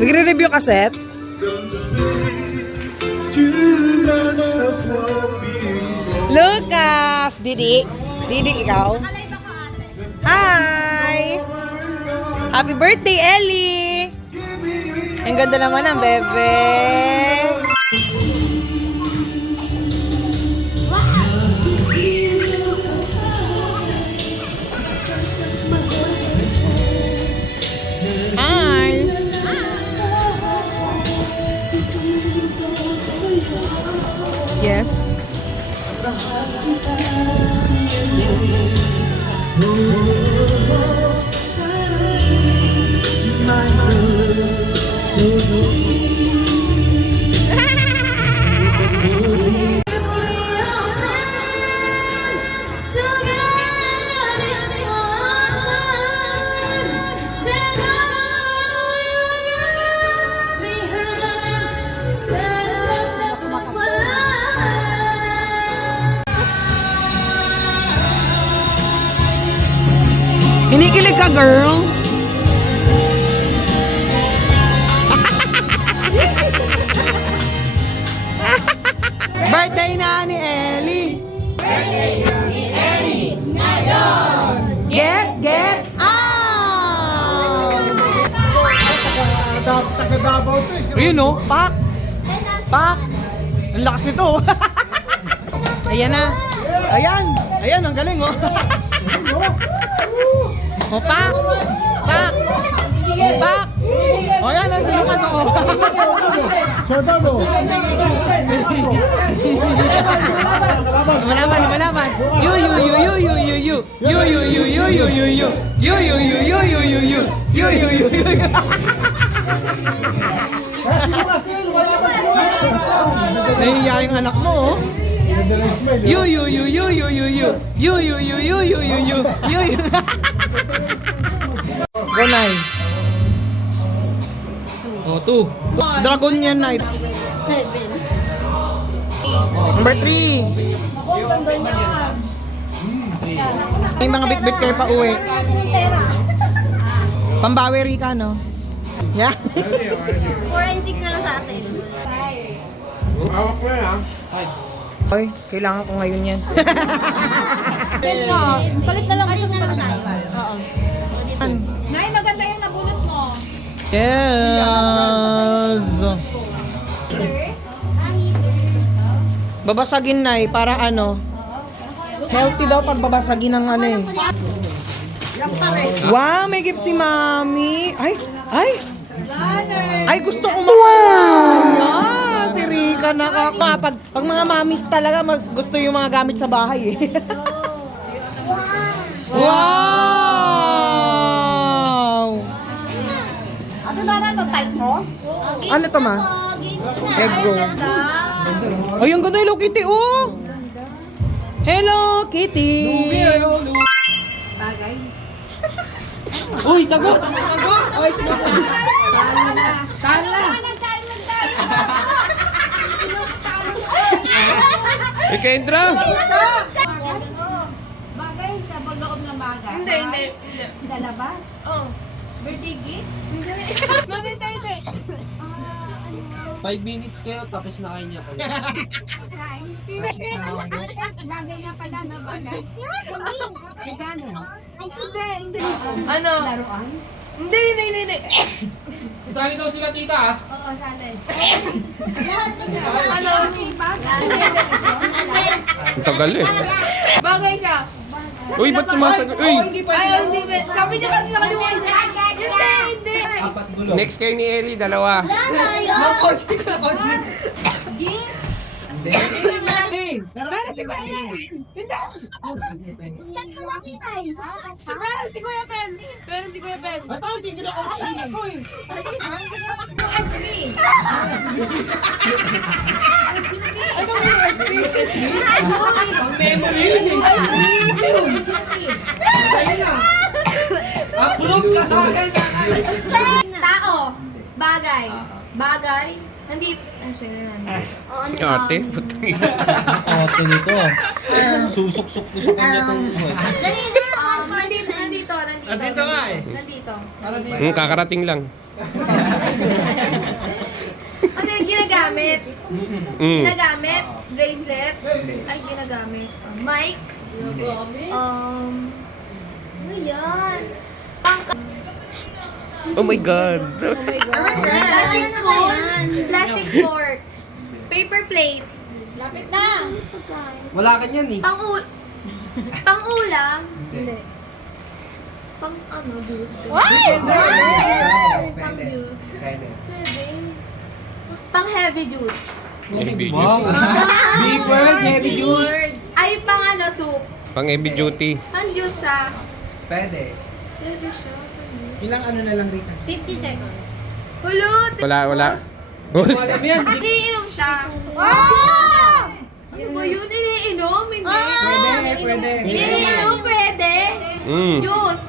Nagre-review ka, Seth? Lucas! Didi? Didi, ikaw? Hi! Happy birthday, Ellie! Ang ganda naman ng bebe! Hi! Yes. Kinikilig ka, girl. Birthday na ni Ellie. Birthday na ni Ellie. Ngayon. Get out! Taga-Davao to eh. Ayun o, pak. Pak. Ang lakas nito. Ayan na. Ayan, ang galing oh. O, pak! Pak! Pak! O, yan, nasa lukas ako. Soldado. Lumalaban. Yu. Nahihiya yung anak mo, oh. Yu. Go, Nay. Oh, 2. Dragon yan, Nay. 7. Number 3. May mga bit-bit kayo pa uwi. Pambawi, Rika, no? Yeah. 4 and 6 na lang sa atin. Hawak mo yan, ha? Oy, kailangan ko ngayon yan. Palit na lang kasi na lang tayo. Oo. Nay, maganda yung nabulot mo. Yes! Babasagin, Nay, para ano? Healthy daw pag babasagin ng ano eh. Wow, may gift si Mami. Ay, gusto ko wow! Si Rika pag mga mamis talaga, gusto yung mga gamit sa bahay eh. Wow! Ano na ano type mo? Ano to, Ma? Egg roll. Oh, yung ganda, Hello Kitty, oh! Hello Kitty! Bagay. Uy, sagot! Uy, sumagot! Kala! Ikendra! Bagay sa loob ng bagay. Hindi. Sa labas? Oh. Birthday gift? Hindi. 5 minutes kayo, tapos na kayo niya. Bagay nga pala na bagay. Regalo. Hindi. Ano? Laruan? Hindi. Isali daw sila tita ah. Oo, salad. Ano? Ang tagal eh. Bagay siya. Uy, ba't sumasagot? Uy! Ay, hindi. Sabi niya kasi nakalimutan siya. Hindi. Apat gulo. Next kayo ni Ellie, dalawa. Meron si Kuya Pen. Ito, hindi ko na coach ako eh. Ano yung USB? Memory yun eh. Ayun na. Upload ka sa akin. Tao. Bagay. Nandito. Ate, Ate nito ah. Susok-sok ko sa kanya tong... Nandito. Andito nga eh. Nandito. Para dito. Kakarating lang. Ano yung ginagamit? Mm. Ginagamit? Bracelet? Ay, ginagamit. Mic? Ano yan? Oh my God. Plastic spoon? Plastic fork? Paper plate? Lapit na. Wala ka niyan eh. Pang-ulam? Hindi. Pang ano, juice? Pang juice? Pwede. Pang heavy juice? Heavy Wow. juice. Beeper, heavy juice. Ay, pang ano, soup? Pang heavy duty. Pang juice siya? Pwede. Pwede siya. Ilang ano na lang, Rika? 50 seconds. Hulot! Wala. Boss. Alam mo yan. Iniinom siya. Ano ba yun? Iniinom? Hindi. Pwede. Iniinom, pwede. Mm. Juice.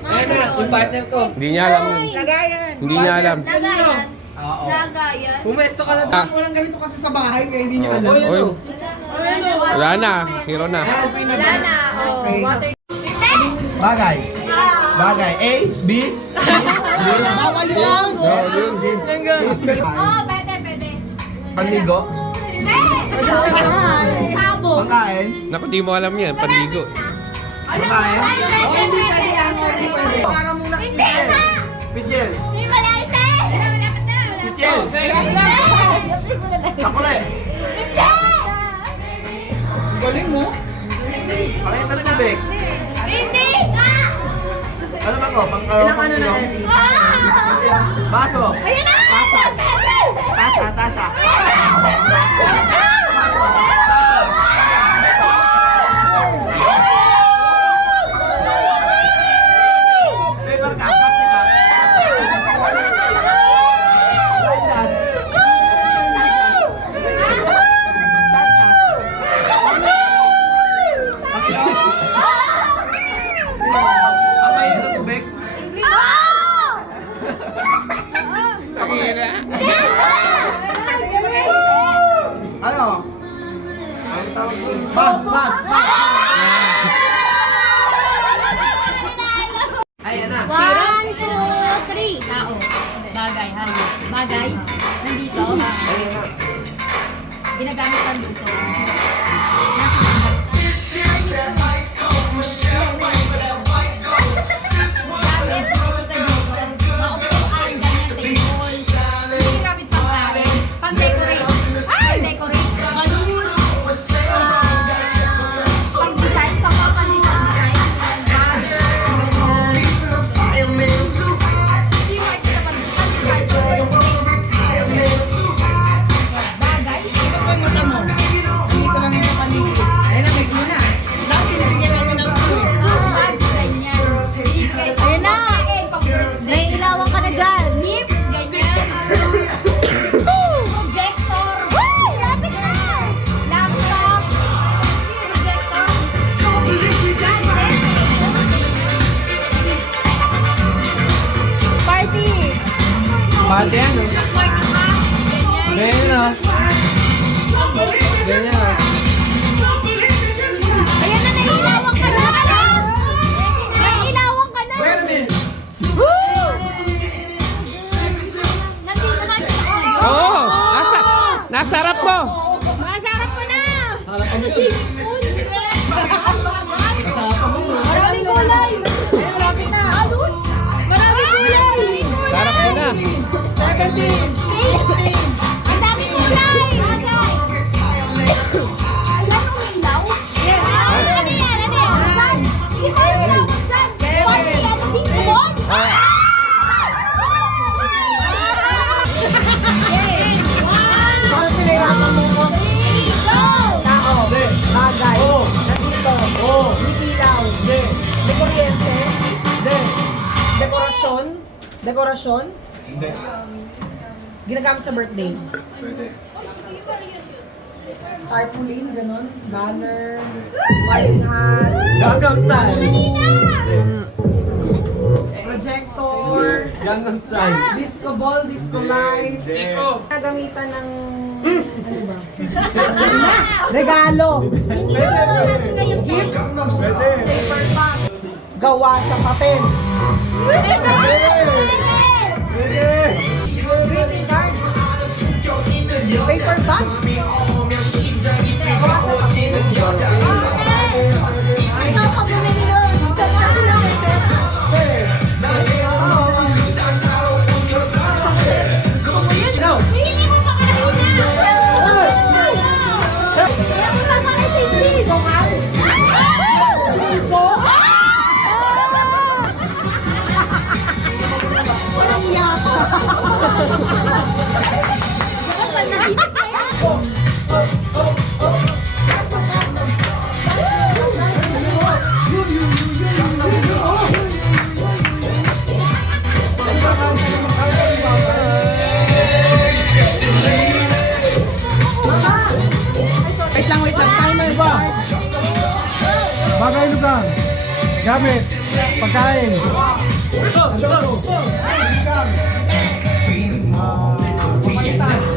Mga Ayun na, yung ganon. partner ko. Hindi niya alam yun. Lagayan. Hindi niya alam. Lagayan. Oo. Lagayan. Pumesto ka na Ah. doon. Walang ganito kasi sa bahay, kaya hindi nyo Oh. alam. Oy. Wala na. Zero na. Okay na ba? Wala na. Oh, Okay. water. Bagay. Bagay. A, B. Bawal lang. Oh, pwede. Panligo. Sabo. Pangkain. Naku, di mo alam yan. Panligo. Pangkain. Hindi pwede yan, hindi pwede. Para muna Pichel. Hindi malapit na. Malapit na. Pichel. Takule. galing mo. Pangkain ng tubig. Hindi nga. Ano ba to? Ilang ano na yan? Baso. Ayun na. Tasa. Tasa. Tasa. Baso. Paper cup. Plastic cup. Tandas. Ang mainit na tubig. Ano? Ang tawag ko. Mag. Ayan na. 1, 2, 3. Tao. Bagay, halo. Bagay. Nandito. Ayan na. Ginagamit lang dito. Gamit dito ka dito. Maupuan, ganyan, table. Ginagamit pang kain. Pang-decorate. Pang-decorate. Balloons. Pang-design. Pang-design. Hindi mo ito na pang-design. Bagay. Mata mo. Nandito lang yung papaligid. Ayun na, may glue na. Dahil pinibigyan namin ng glue. Bags, ganyan. Ayun na. May ilawan ka na dyan. Lips, ganyan. Projector. Lapit na. Laptop. Projector. Party. Pati yan. oh. Ganyan. Ganyan na. Ganyan na. Ayan na, nailawan ka na. Nailawan ka na. Wait a minute. Nandito ka na. Oo. Nasa harap mo. Masarap ko na. Maraming gulay. Malapit na. Maraming gulay. Sa harap mo na. 17. Ang daming gulay. Ayan ang ilaw. Ano yan? Ano yan? Saan? Hindi pa yung ilaw mo dyan. Party, ano, disco ball? Para pinahirapan mo mo. Tao. Bagay. Nandito. May ilaw. May kuryente. Dekorasyon. Dekorasyon. Ginagamit sa birthday. Tarpaulin, ganon. Banner. White hat. Gangnam Style. Projector. Gangnam Style. Disco ball, disco light. Gagamitan ng... Ano ba? Regalo. Gift. Paper pack. gawa sa papel. Greeting card. Paper bag. Gawa sa papel. Ikaw pa bumili nun. Saan ka sila beses? Pili mo pa kanina. Kaya mo pa pa kay Tigri. Walang yaka. Saan naisip kaya? Wait lang. Timer start. Bagay lugar, gamit, pagkain.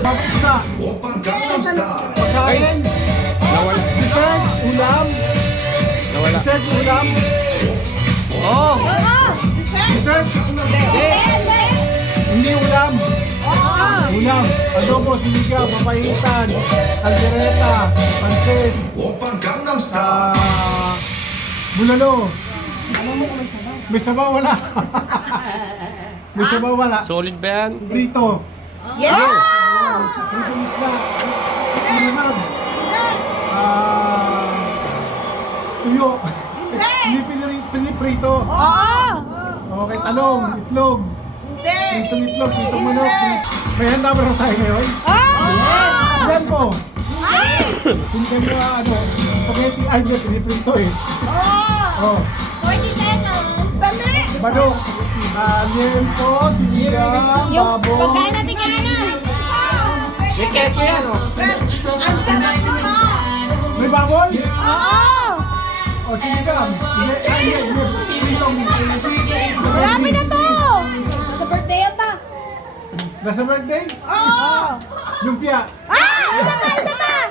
Mabista. Pagkain, Nawala. dessert, ulam. Nawala. Dessert, ulam. Oh! Dessert, hindi ulam. Ulam, adobo, sinigaw, papayitan, kaldereta, pansit, bulalo. May sabaw wala. May sabaw wala. Solid ba yan? Prito. Yeah! Prito isda. Sinunod. Tuyo. Hindi piniprito. Oo! Okay, talong, itlog. Pritong itlog, pritong manok. May handa ba na tayo ngayon? Ah! Yan po. Hindi nyo spaghetti, ay hindi, piniprito eh. Oh. 40 seconds. Manok. Liempo, sinigang, baboy. Pagkain natin kanina. May keso yan, oh. May baboy? Oo! O sinigang. Hindi. Pritong. Marami na to! Sa birthday yan ba? Nasa birthday? Oo! Lumpia. Isa pa!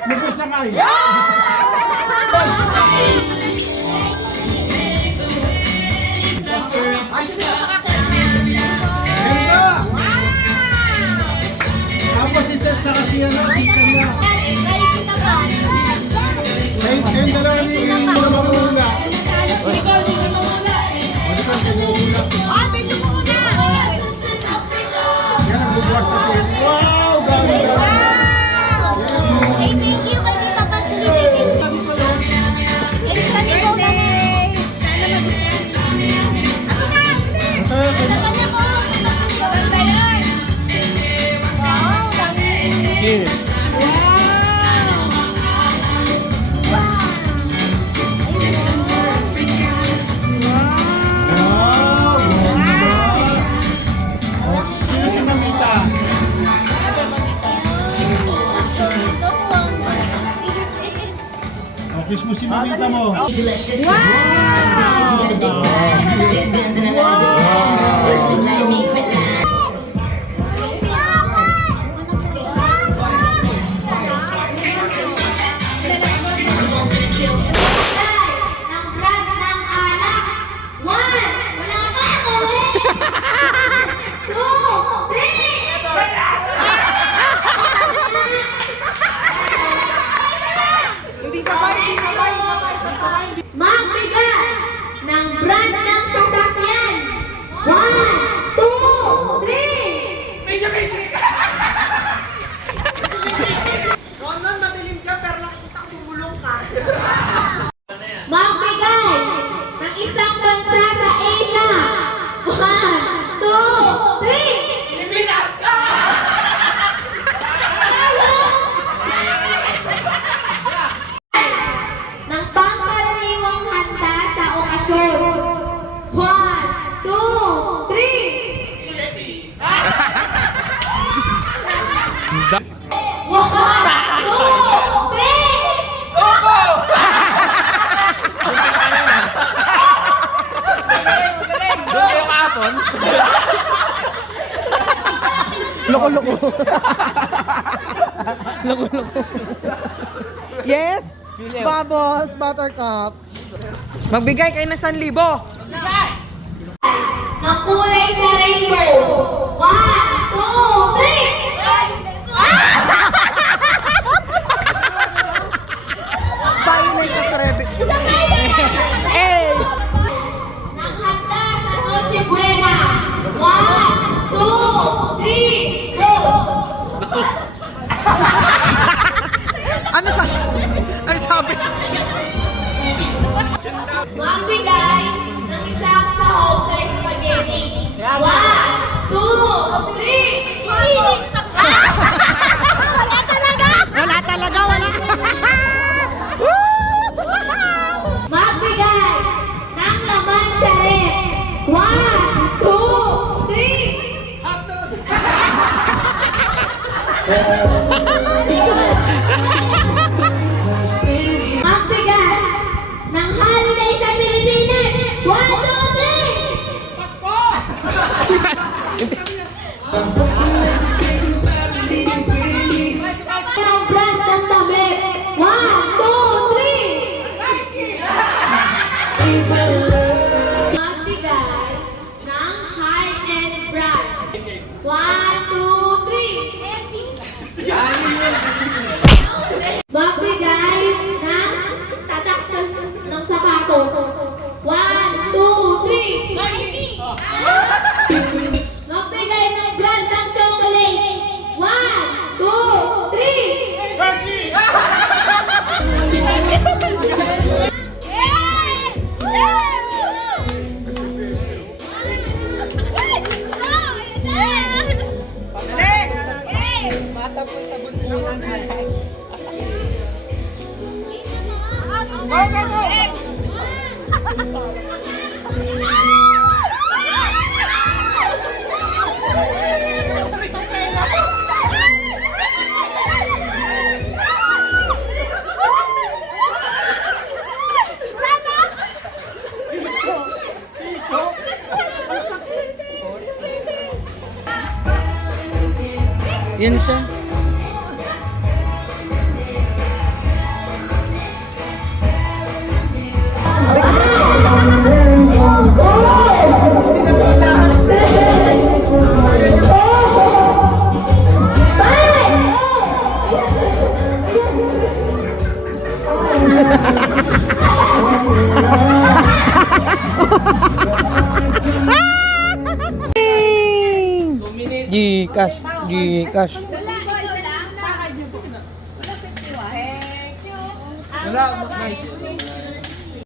Lumpia sangay. Ganda! Tapos isa sa kasiyan natin kanya. Ayun na lang yung mga muna. Yan ang bubuwas sa sale. Wow! Dami! Hey, thank you kay Tita Pat. Hey, kami po kami. Naman ako. Wow, dami. Cheers. Wow! Ganda! Sino si Mamita? Oh, kiss mo si Mamita mo. Ng brand ng alak. 1, wala pa ako. 2, 3. Magbigat ng brand ng sasakyan. 1, 2, 3. Magbigay ng isang bansa sa Asia. 1, 2, 3. Pilipinas! Ng pangkaraniwang handa sa okasyon. 1, 2, 3. 1, 2, 3. Doon kayo kahapon? Loko-loko. Loko-loko. Yes? Bubbles, buttercup. Magbigay kayo ng 1,000. makulay sa rainbow. 1, 2, 3! Violet na sa Rebel. Eh! Naghanda sa Noche Buena. 1, 2, 3, go! Ano sabi? Magbigay ng isang sahog sa spaghetti. 1, 2, 3! Wala talaga, wala. Magbigay ng laman sa rep. 1, 2, 3! Magbigay ng holiday sa Pilipinas. 1, 2, 3! Ang brand ng damit. 1, 2, 3! Magbigay ng high-end brand. 1, 2, 3! Magbigay ng tatak ng sapatos. 1, 2, 3! Magbigay ng brand ng chocolate. 1, 2, 3! Yan siya. Gcash. Gcash. Wala, guys.